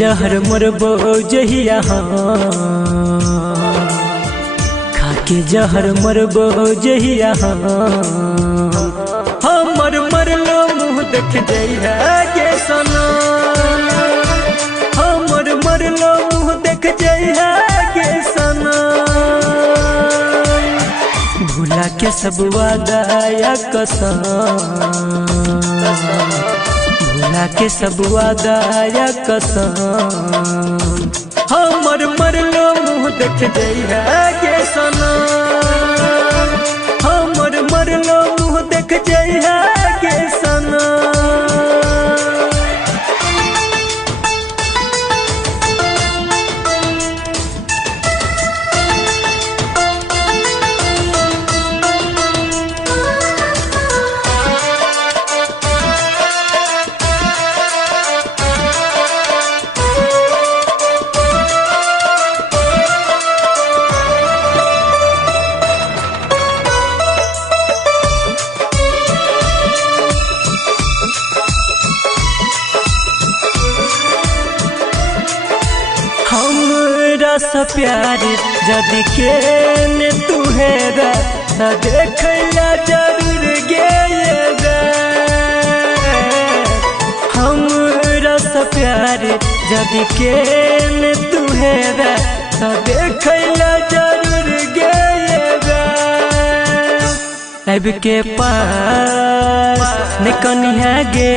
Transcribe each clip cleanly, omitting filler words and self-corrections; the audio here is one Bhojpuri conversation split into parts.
जहर मरबो जहिया खाके जहर मरबो जहिया हमर मरलो मुँह देख जइहा गे सनम हमर मरलो मुँह देख जइहा गे सनम भुला के सब वादा या कसम भुला के सब वादा या कसम हमर मरलो मुँह देख जइहा गे सनम हमर मरलो मुँह देख जइहा गे सनम। हमरा से प्यार जदि के ने तुहेरा त देखला जरूर गेगा हमरा से प्यार जदि के ने तुहेरा त देखला जरूर गेगा अब के पास निकनिया गे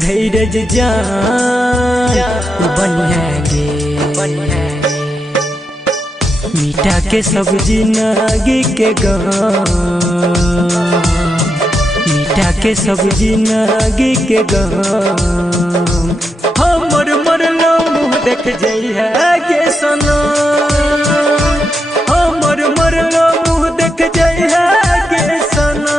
धीरज जान बनिया गे मीठा के सब्जी नागी के गाम मीठा के सब्जी नागी के गाम हमर मरलो मुँह देख जइहा गे सनम हमर मरलो मुँह देख जइहा गे सनम।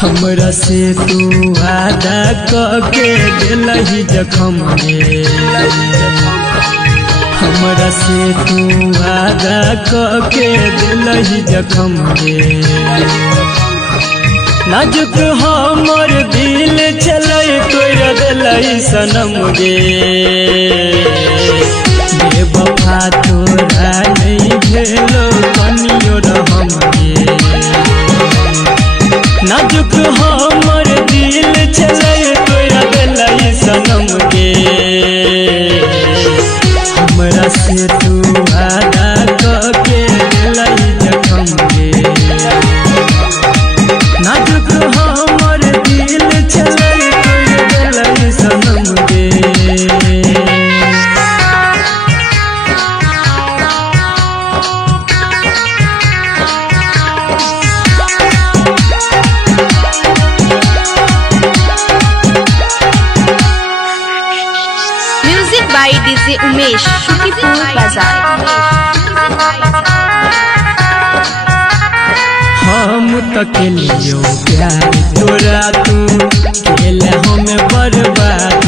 हमरा से तू वादा कके दिलही जखम गे हमरा से तू वादा कके दिलही जखम गे नाजुक हमर दिल चलै तोड़ दिलही सनम गे बेवफा तोरा नहीं भेलो कनियो रहम गे नाजुक हमर दिल चलै तोरा दिलही सनम गे हमरा से तू वादा कके दिलही जखम गे नाजुक हमर दिल चलै तोरा दिलही सनम गे। by DJ उमेश शुकीपुर बाजार। हम तकलियो प्यार तोरा तू केले हमें बर्बाद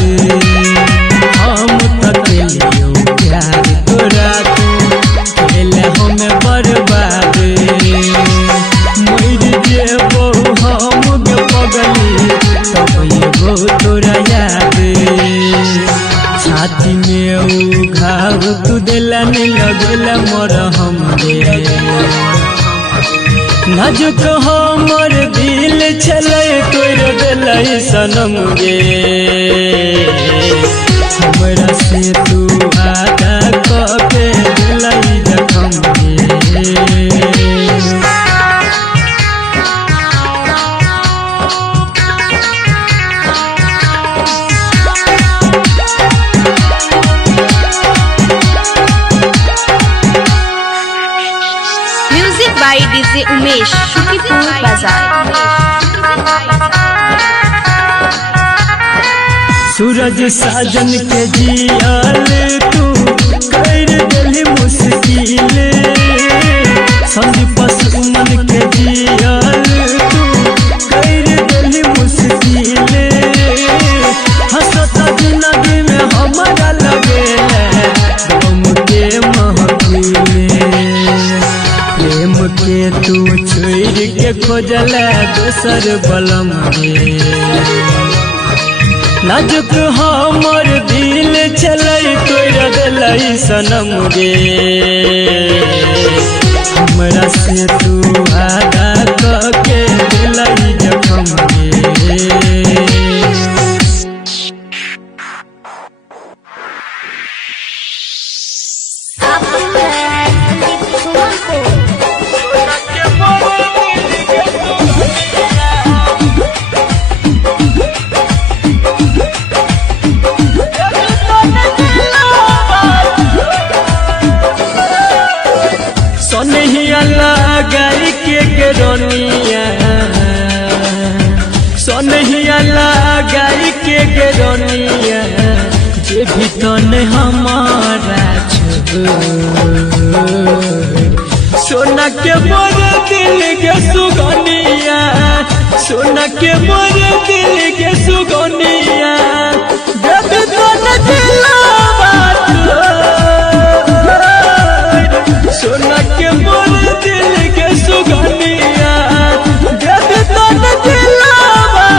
हम तकलियो प्यार तोरा तू केले हमें बर्बाद मर जेबो हम गे पगली तब एगो तोरा याद छाती में उ घाव तू दिला नहीं लगेला मोर हम गे नाजुक हमर दिल चलै तोड़ दिलही सनम गे हमरा से तू वादा कके दिलही जखम गे। बाजार। सूरज साजन के जियाल तू कर दिल मुश्किल, संदीप सुमन के जियाल तू कर दिल मुश्किल। हंसता जिंदगी में हमारा लगे गम के महफिल, प्रेम के तू छोड़ के खोजल दोसर बलम गे। नाजुक हमर दिल चलै तोड़ दिलै सनम गे, हमरा से तू वादा करके दिलै जखम गे। सोनहिया लगाई के गेरोनिया, सोनहिया लगाई के गेरोनिया, जे भी तने हमारा सोना के मोर दिल के सुगनिया, सोना के मोर दिल के सुगनिया, जब तने दिलवा सोना के मोर दिल के सुगनिया, जब तने दिलवा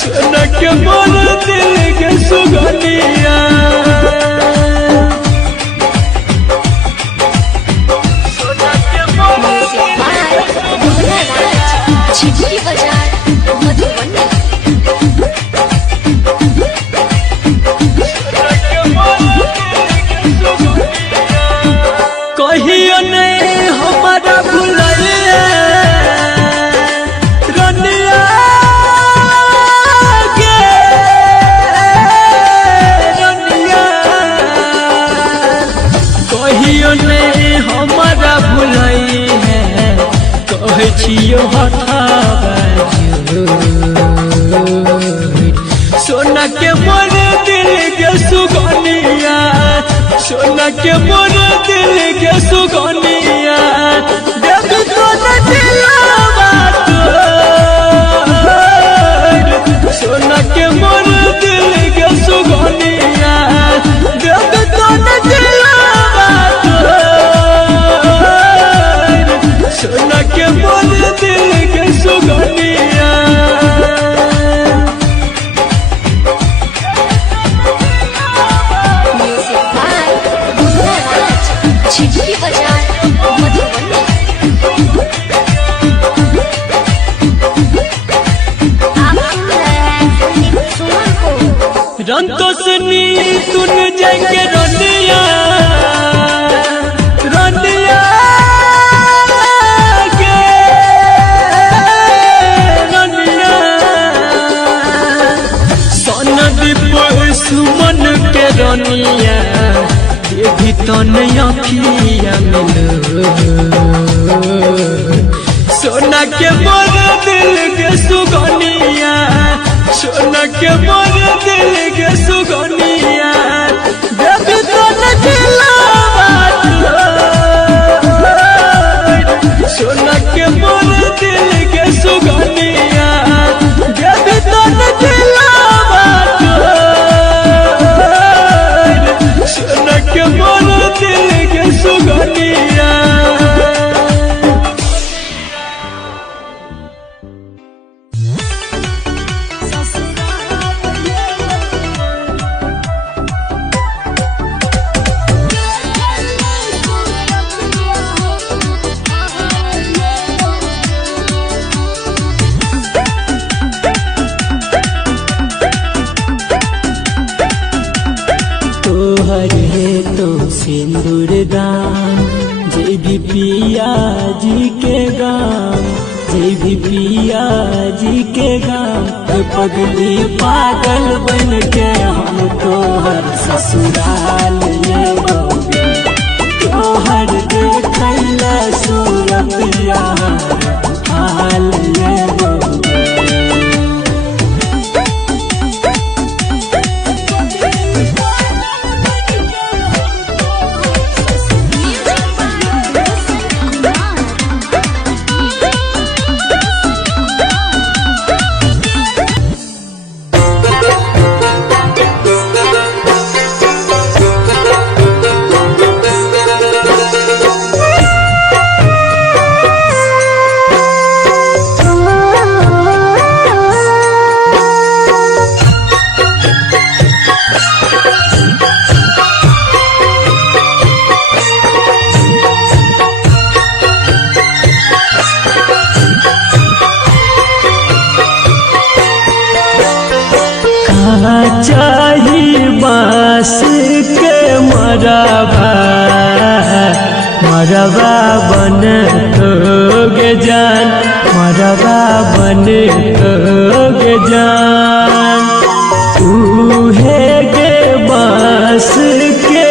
सोना के मोर दिल के सुगनिया। कहियो नहीं हमारा भुलैया रनिया गे रनिया, कहियो नहीं हमारा भुलई है, कहै छियो हठाबा सोना के मोर दिल के सुगनिया, सोना के मोर दिल के सुगनिया, जब तोने दिलवा सोना के मोर दिल के सुगनिया, जब तोने दिलवा सोना के मोर दिल के सुगनिया। रंतोसनी सुन जाएंगे रनिया रनिया गे रनिया, सनदीप सुमन के रनिया, ये भी तने अखिया मिलो, सोना के मोर दिल के सुगनिया, सोना के मोर दिल के सुगनिया, जब तने दिलवा सोना के मोर दिल के सुगनिया, जब तने दिलवा सोना के मोर दिल के सुगनिया। तोहर है तो सिंदूर दान, जय भी पिया जी के गान, जय भी पिया जी के गान, पगली पागल बन के हम तोहर ससुराल ये तोहर देखैला सूरत बुरा हाल ये चाही बांस के मरबा मरबा बन तोगे जान मरबा बन तोगे जान उहे गे बांस के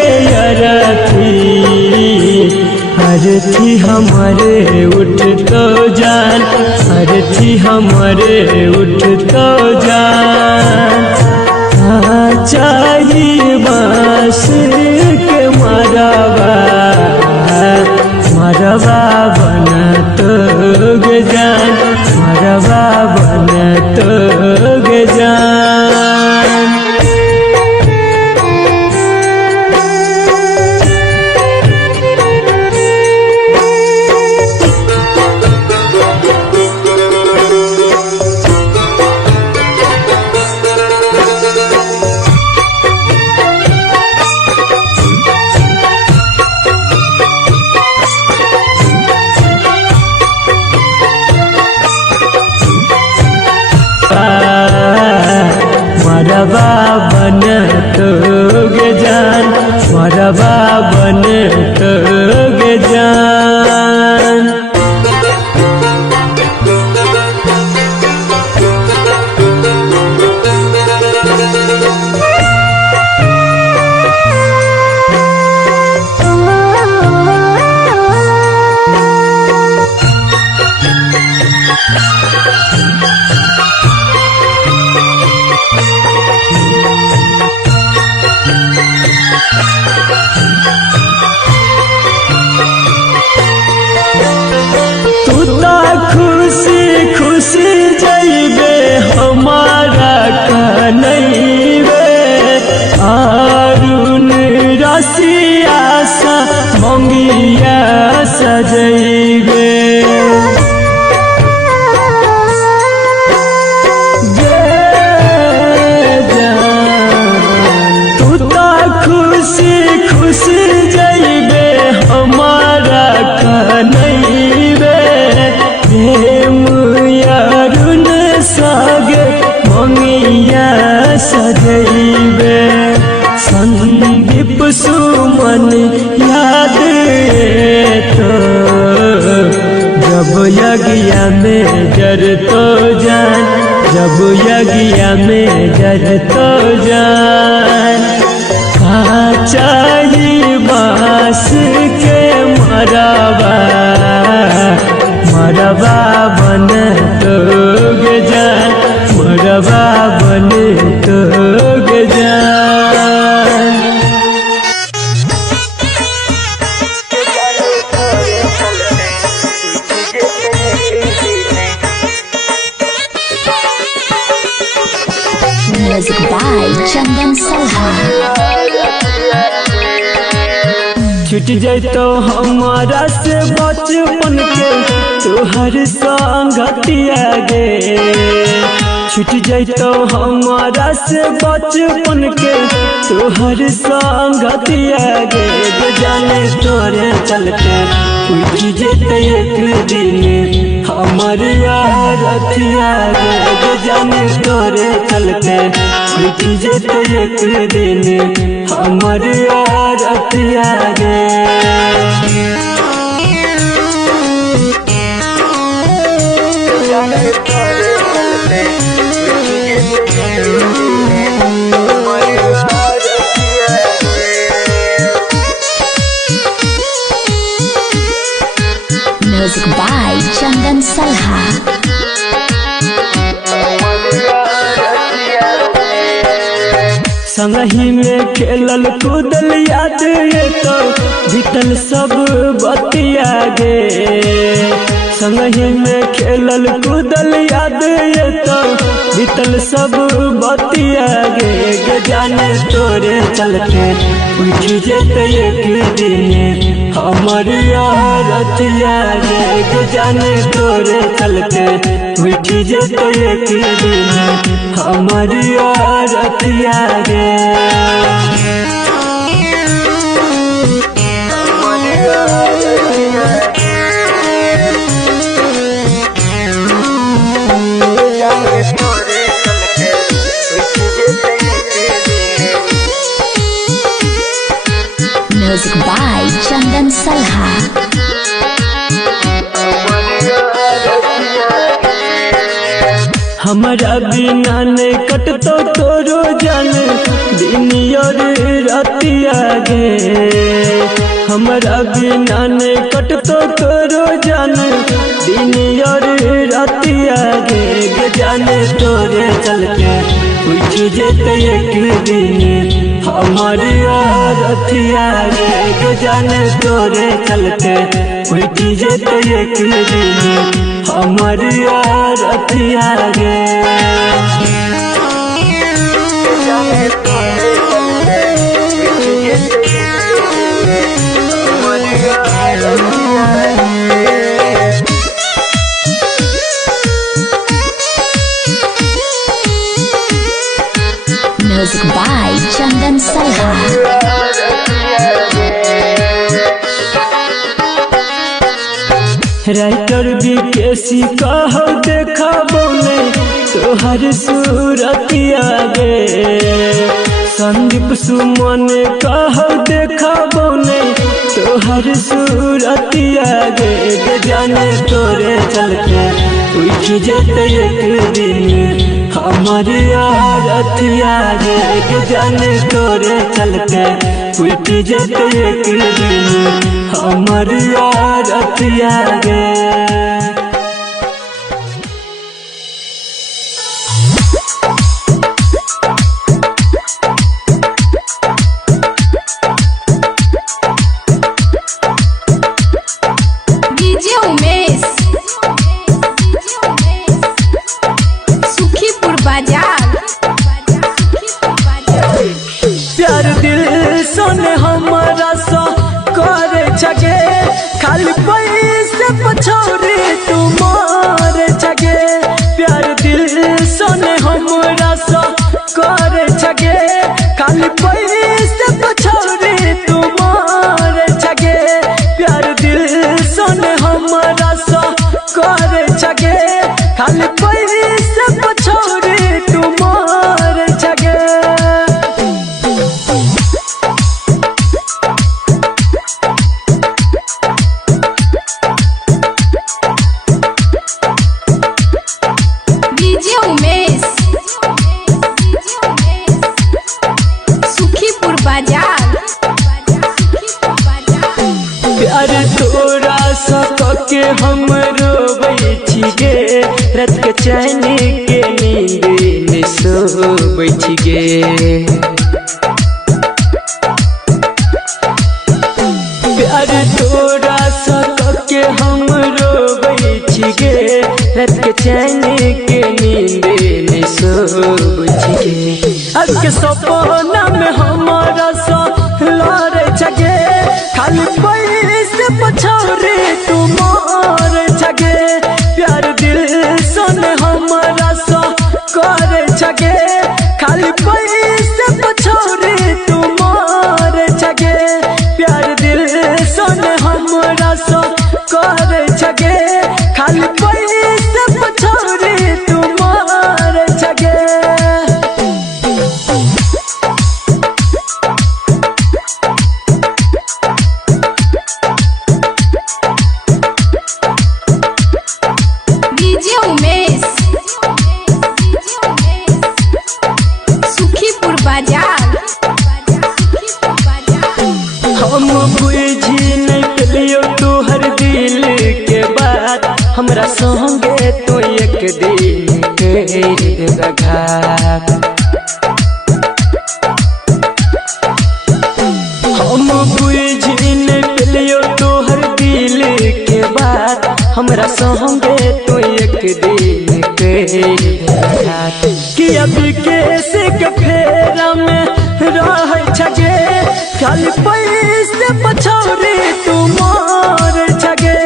अरथी हमारे उठ तो जान अरथी हमारे उठ तो जान चाहिए बांस के मरबा मरबा बन तोगे जान मरबा बन तोगे जान मरबा बन तोगे जान मरबा बन तोगे जान खुशी खुशी जइबे हमारा कनैबे अरुण रसिया सा मंगिया सजैबे तू तो खुशी खुशी जइबे हमारा कनैबे अरुण सागे मंगिया सजैबे संदीप सुमन याद तो जब यज्ञ में जर तो जान जब यज्ञ में जर तो जान चाहिए बांस के मरबा मरबा बन तोगे जान मरबा बन तोगे जान Music by Chandan Salha. छूट जैतो हमारा से बचपन के तोहर संगतिया गे छूट जैतो हमारा से बचपन के तोहर संगतिया गे जाने तोरे चलते उठ जेते एक दिन हमर रथिया गे जाने तोरे चलते उठ जेते एक दिन हमर रथिया गे Music by by Chandan Salha. संगही में खेलल कूदल याद ये तो बीतल सब बतिया गे। संगही में खेलल कूदल याद ये तो बीतल सब बतिया गे। जाने तोरे चलते उठ जेते एक दिन हमर रतिया गे। जाने तोरे चलते उठ जेते एक दिन हमर रतिया गे। Music by Chandan Salha. हमारा बिना नहीं कटतो तोरो जान दिन और रतिया गे। हमारा बिना नहीं कटतो तोरो जान दिन और रतिया गे। जाने तोरे चलते उठ जेते एक दिन हमारी रतिया गे। जाने तोरे चलते उठ जेते एक दिन हमारी रतिया गे। Music by Chandan Salha. Writer विकेसी कहो देखा बोले तोहर सूरतिया गे। संदीप सुमन कहो देखा बोले तोहर सूरतिया गे। जाने तोरे चलते उठ जेते एक दिन हमारी रतिया गे। जाने तोरे चलते उठ जेते एक दिन हमारी रतिया गे। डीजे उमेश सुखीपुर बाजार। प्यार दिल सोने हमारा सा करे छगे खाली पैसे पछौरी तुम्हारे छगे। प्यार दिल सोने हमारा सा करे छगे खाली पैसे पछौरी तुम्हारे छगे। प्यार दिल सोने हमारा सा करे छगे खाली पैसे पछौरी तुम्हारे छगे। डीजे उमेश सुखीपुर बाजार। प्यार तोरा सक के हम रोबै छिगे रात के चैन के नींद ने सोबै छिगे। प्यार तोरा सक के हम रोबै छिगे रात के चैन के नींद ने सोबै छिगे। अब के सपना में हमारा सा लारे छगे खाली पैसे पछौरी तुम्हारे छगे। प्यार दिल सोने हमारा सा करे छगे खाली पैसे पछौरी तुम्हारे छगे। प्यार दिल सोने हमारा सा करे छगे खाली पैसे पछौरी तुम्हारे छगे। डीजे उमेश सुखीपुर बाजार। हम बुझी नहीं पेलियो तोहर दिल के बात हमरा संगे तो एक दिन के घात। हम बुझी नहीं पेलियो तोहर दिल के बात, हमरा संगे तो एक दिन के घात। कि अभी कैसे के फेरा में रह छगे, खाली पैसे पछौरी तुमार छगे,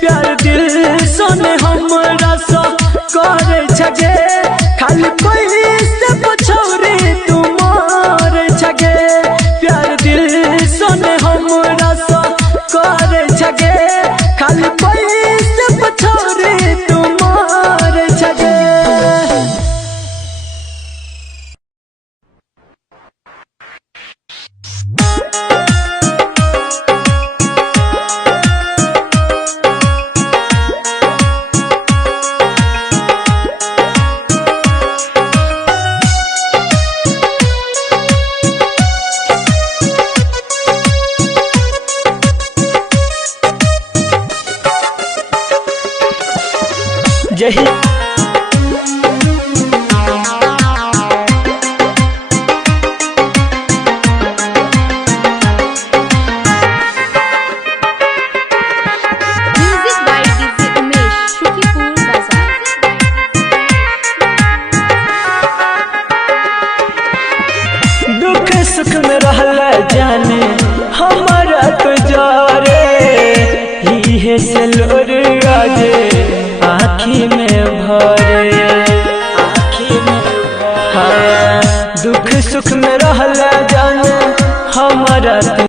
प्यार दिल सोने हमरा सा करे छगे, खाली पैसे पछौरी तुमार छगे, प्यार दिल सोने हमरा सा करे छगे, खाली पैसे पछौरी तुमार छगे। यही Music by DJ Umesh, Shukipur Bazaar. दुख सुख में रहला जाने हमारा तो जारे, ही से लोर आजे आँखी में भरे, आँखी में भरे। हाँ, दुख सुख में रहला जाने हमारा तो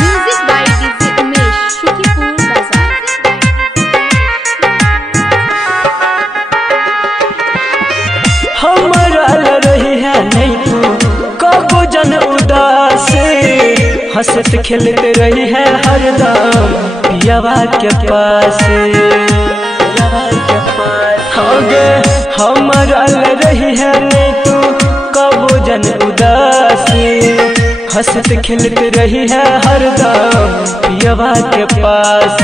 Music by DJ Umesh, Shukipur Bazaar. हमारा रही है नहीं तू कबो जन उदास, हंसत खेलते रही है हरदम पियावा के पास। हाँ गे हमारा रही है नहीं तू कबो जन उदास, हंसत खेलते रही है हरदम पियावा के पास,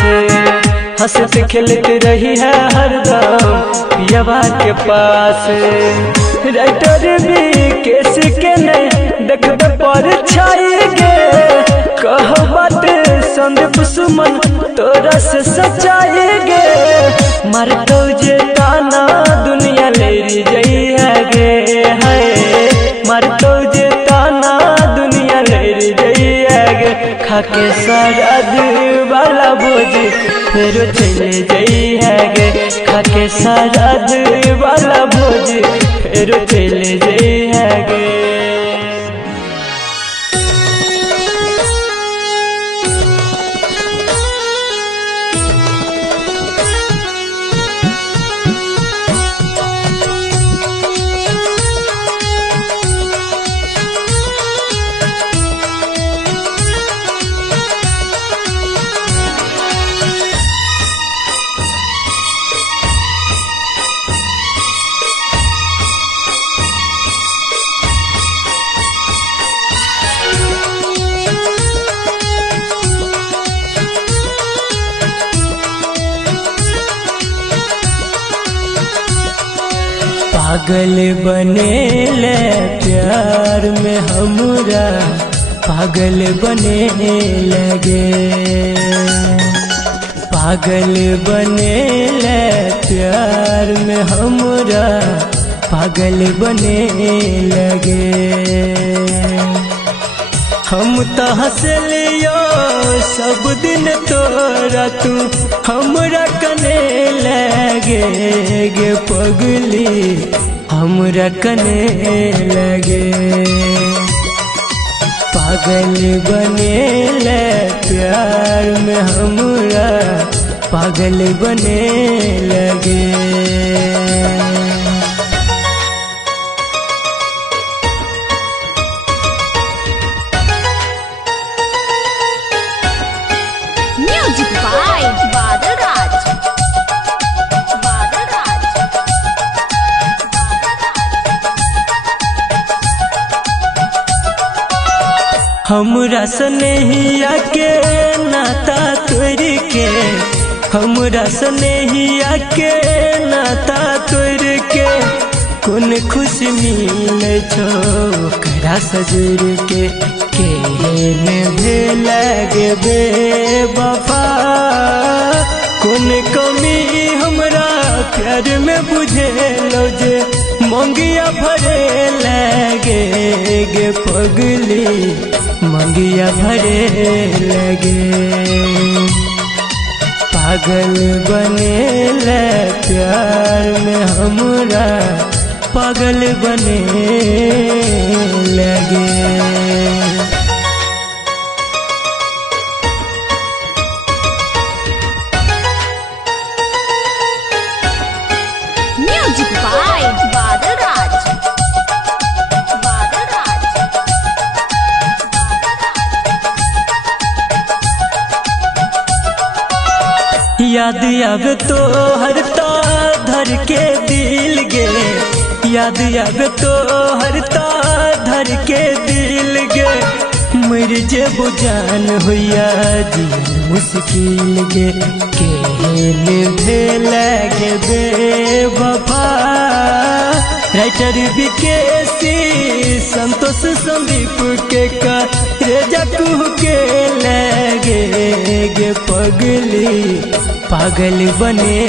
हंसत खेलते रही है हरदम पियावा के पास। राइटर भी केस के नहीं देखत पर छाई गे, कह बात संदीप सुमन तोरा से सच्चाई गे, मर तो जे ताना दुनिया ले जई है गे, है मर तो जे ताना दुनिया ले जई है गे, खाके सरद वाला भोज फिर चले जई है गे, खाके सरद वाला भोज फिर चले जई है गे। पागल बनेले प्यार में हमरा पागल बने लगे, पागल बनेले प्यार में हमरा पागल बने लगे। हम तो हंसलियो सब दिन तोरा तू हमरा कने लगे गे पगली हमरा कने लगे। पागल बने ले प्यार में हमरा पागल बने लगे। म्यूजिक बाय बादल राज। बादल राज। हमरा स्नेहिया के नाता तोड़ के हमरा स्नेहिया के नाता तोड़ के कौन खुशी मिले छो करा सजर के केहन भेल गे बेवफा। कौन कमी हमरा प्यार में बुझेलो जे मंगिया भरे लगे गे पगली मंगिया भरे लगे। पागल बने ले प्यार में हमरा पागल बने लगे। म्यूजिक बाय बादल राज। बादल राज। याद आवे तो हर धर के दिल गे याद आवे तो हर धर के दिल गे। मर जे बुझान होया जी मुश्किल गे केहन भेल गे बेवफा। राइटर विकेसी संतोष संदीप के का रेजा के लगे गे पगली पागल बने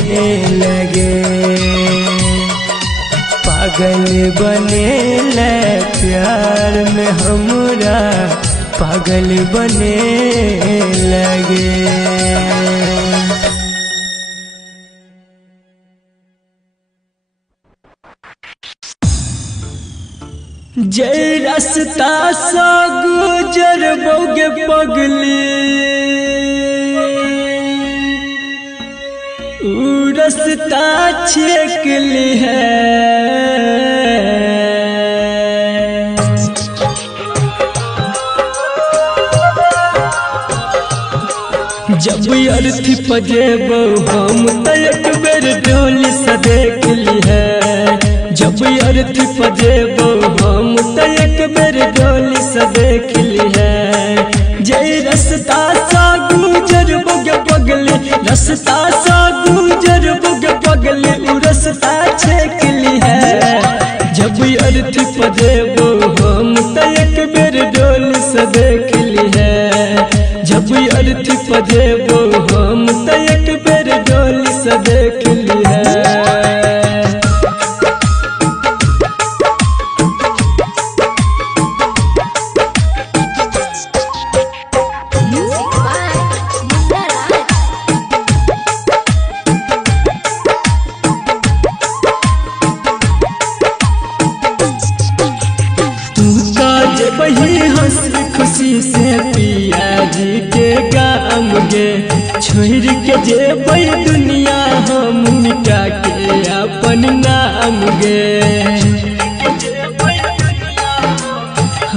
लगे। पागल बने ले प्यार में हमरा पागल बने लगे। जय रास्ता सा गुजर बोगे पगली ऊ रास्ता छेक ली है। जब अर्थी पजेबो हम त एक बेर डोली से देख ली है। जब अर्थी पजेबो हम त एक बेर डोली से देख ली है। जय रास्ता सा गुजर बोगे पगली रास्ता सा गुजर बोगे पगली ऊ रास्ता छेक ली है। जब अर्थी पजेबो हम त एक बेर डोली से देख ली है। जब अर्थी पजेबो हम त एक बेर डोली से देख ली है। म्यूजिक बाय बादल राज। तू तो जबही हंसी खुशी से पिया जी के गाम गे छोड़ के जेबै दुनिया हम मिटा के अपन नाम गे।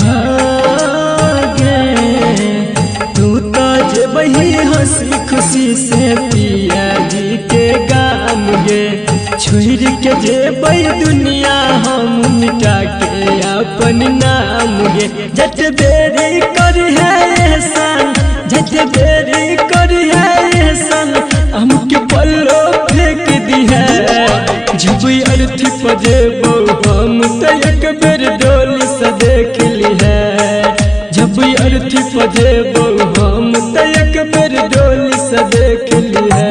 हाँ गे तू तो जबही हंसी खुशी से पिया जी के गाम गे छोड़ के जेबै दुनिया हम मिटा के अपन नाम गे। जत बेरी कर है एहसान जत बेरी कर है एहसान हमके पल्लो फेंक दी है। जब अर्थी पजेबो हम त एक बेर डोली से देख ली है। जब अर्थी पजेबो हम त एक बेर डोली से देख ली है।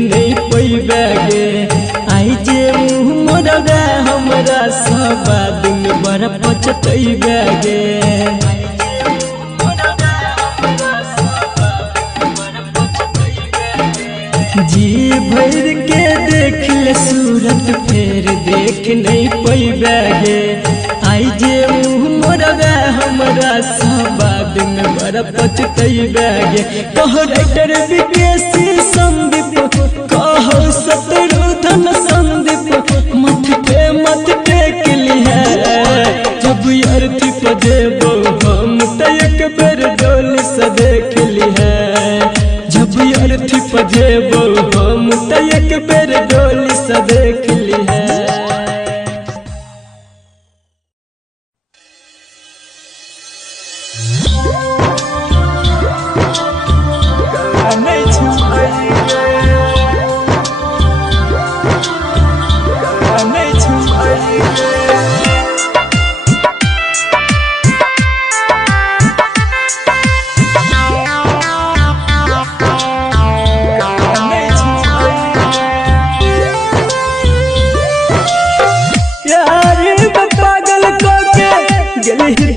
नहीं पैबे गे आई जे मुँह मोरबे हमरा सब दिन बड़ पछतैबे गे जी भर के देख ले सूरत फिर देख नहीं पैबे गे आई जे मुँह मोरबे हमरा सब दिन बड़ पछतैबे गे कह राइटर विकेसी संदीप कहो शत्रुघ्न संदीप मत टेक लिहे जब अर्थी पे देबो हम त एक बेर डोल से देख लिहे जब अर्थी पे देबो हम त एक बेर डोल से देख लिहे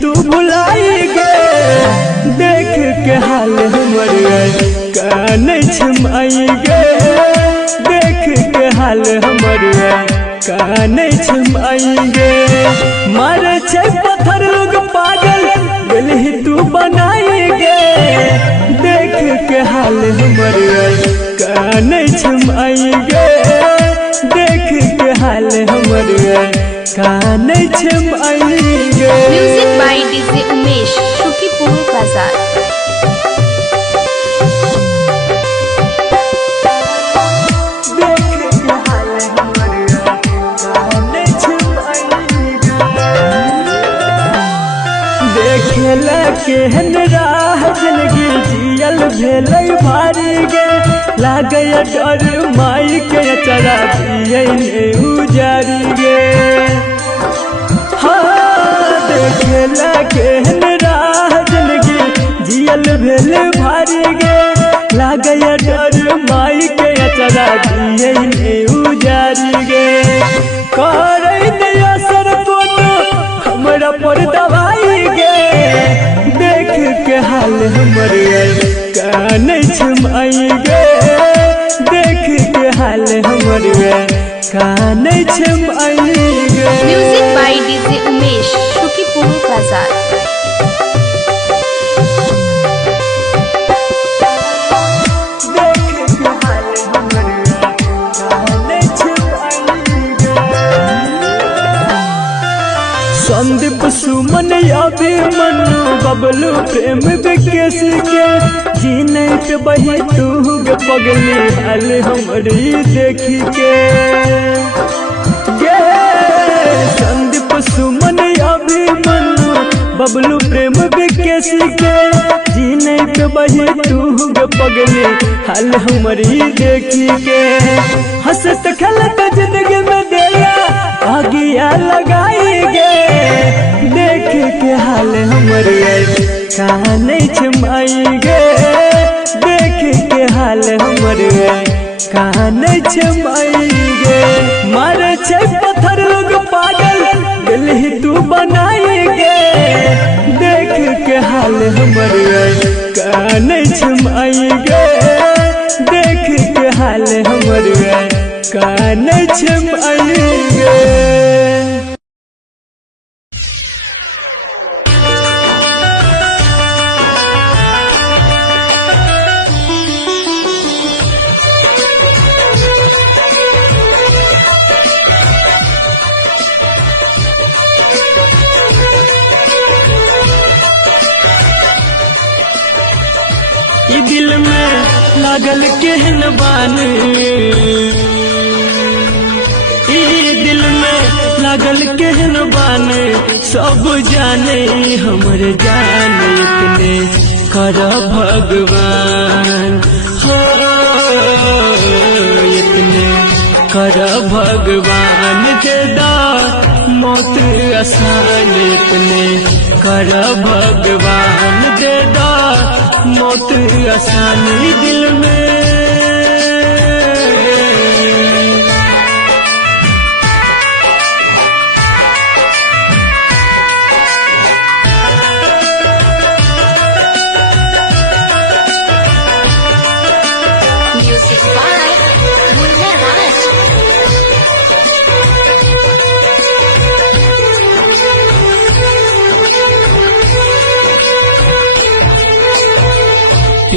तू भुलाई गे देख के हाल हमर कान छमाई गे देख के हाल हमर कान छमाई गे मारे छै पत्थर लोग पागल गली तू बनाई गे देख के हाल हमर कान छमाई गे देख के हाल हमर कान छमाई गे। Music by DJ Umesh Sukhipur Bazar. देखेला केहन राह जिंदगी जियल भेलै भारी गे लागे डर माई के चरा दिए ने उजारी गे हाँ देखेला केहन राह जिंदगी जियल भेल भारी गे लागे डर माई के चरा दिए ने उजारी गे करे ने असर कोनो हमरा पर दवाई गे देख के हाल हमर कान छमाई गे देख के हाल हमर कान छमाई गे। Music by DJ Umesh Sukhipur Bazar. Sandeep सुमन अभिमन्यु बबलू प्रेम विकेश के जीने के बही तू गे पगली हाल हमरी देखी के गे संदीप सुमन अभिमन्यु बबलू प्रेम विकेश के जीने के बही तू गे पगली हाल हमरी देखी के हंसत खेलत जिंदगी में दिया आगिया लगाई गे देख के हाल हमर कान छमाई गे देख के हाल हमर कान छमाई गे मारे छै पत्थर लोग पागल गली तू बनाई गे देख के हाल हमर कान छमाई गे देख के हाल हमर कान छमाई गे। दिल में लागल केहन बानी दिल में लागल केहन बानी सब जाने हमर जाने इतने कर भगवान हो इतने कर भगवान देदा मौत आसान इतने कर भगवान देदा मौत आसानी दिल में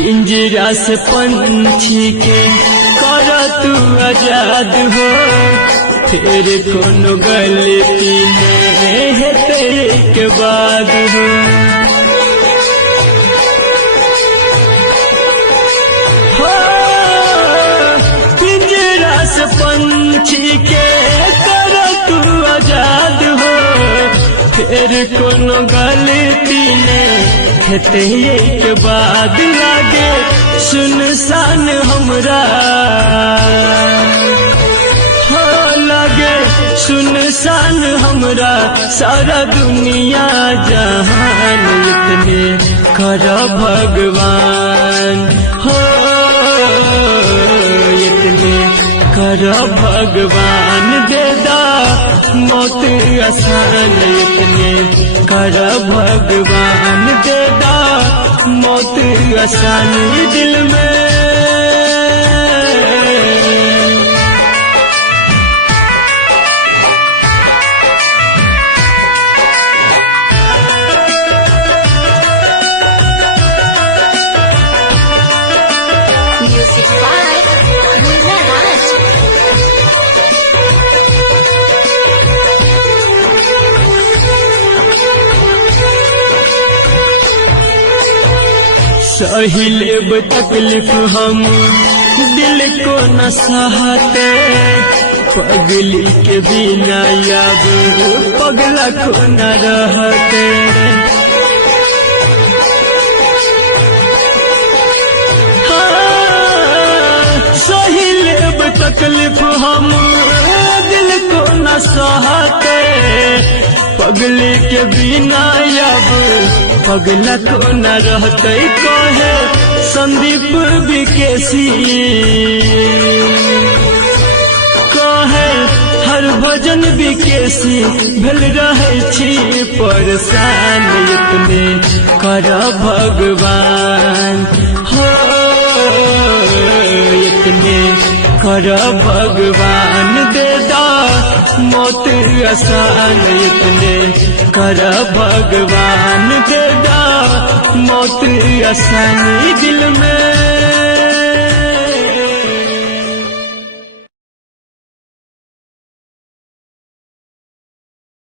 पिंजरा से पंछी के कर तू आजाद हो, फिर कोनो गलती में है तेरे के बाद हो। पिंजरा से पंछी के कर तू आजाद हो, फिर कोनो गलती में हेते के बाद लागे सुनसान हमरा हो, लागे सुनसान हमरा सारा दुनिया जहान। इतने कर भगवान हो, इतने कर भगवान देदा मौत आसान। इतने कर भगवान देदा मौत आसान दिल में। Music by Munna Raj. सही लेब तकलीफ हम दिल को न सहते, पगली के बिना याद पगला को न रहते। सही लेब तकलीफ हम दिल को न सहते, पगली के बिना याद पगला को न रहते। कहे संदीप विकेसी, कहे हर भजन विकेसी, भेल रहे छी परेशान। इतने कर भगवान हो, इतने कर भगवान देदा मौत आसान। इतने कर भगवान देदा मौत आसान दिल में।